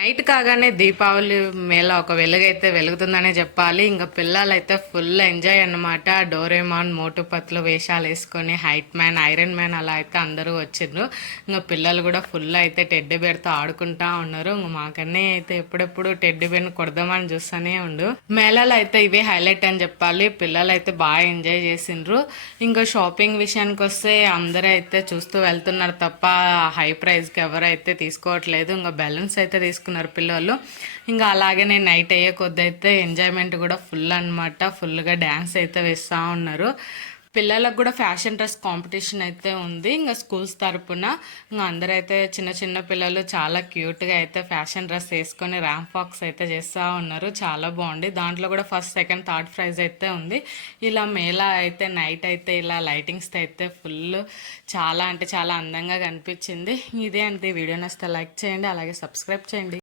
Night కాగానే దీపావళి మేళ ఒక వెలుగైతే వెలుగుతుందనే చెప్పాలి. ఇంకా పిల్లలు అయితే ఫుల్ ఎంజాయ్ అన్నమాట. డోరేమాన్ మోటు పత్లు వేషాలు వేసుకొని హైట్ మ్యాన్ ఐరన్ మ్యాన్ అలా అయితే అందరూ వచ్చిండ్రు ఇంకా పిల్లలు కూడా ఫుల్ అయితే టెడ్డీ బేర్తో ఆడుకుంటా ఉన్నారు. ఇంకా మాకన్నీ అయితే ఎప్పుడెప్పుడు టెడ్డీ బేర్ని కొడదామని చూస్తూనే ఉండు. మేళాలు అయితే ఇవే హైలైట్ అని చెప్పాలి. పిల్లలు అయితే బాగా ఎంజాయ్ చేసిండ్రు. ఇంకా షాపింగ్ విషయానికి వస్తే అందరూ అయితే చూస్తూ వెళ్తున్నారు తప్ప హై ప్రైస్కి ఎవరైతే తీసుకోవట్లేదు. ఇంకా బెలూన్స్ అయితే చేసుకున్నారు పిల్లలు. ఇంకా అలాగే నేను నైట్ అయ్యే కొద్ది అయితే ఎంజాయ్మెంట్ కూడా ఫుల్ అనమాట ఫుల్గా డ్యాన్స్ అయితే వేస్తూ ఉన్నారు. పిల్లలకు కూడా ఫ్యాషన్ డ్రెస్ కాంపిటీషన్ అయితే ఉంది. ఇంకా స్కూల్స్ తరపున ఇంకా అందరైతే చిన్న చిన్న పిల్లలు చాలా క్యూట్గా అయితే ఫ్యాషన్ డ్రెస్ వేసుకొని ర్యాంప్ వాక్స్ అయితే చేస్తూ ఉన్నారు. చాలా బాగుంది. దాంట్లో కూడా ఫస్ట్ సెకండ్ థర్డ్ ప్రైజ్ అయితే ఉంది. ఇలా మేళా అయితే నైట్ అయితే ఇలా లైటింగ్స్ అయితే ఫుల్ చాలా అంటే చాలా అందంగా కనిపించింది. ఇదే అంతే వీడియో నచ్చితే లైక్ చేయండి. అలాగే సబ్స్క్రైబ్ చేయండి.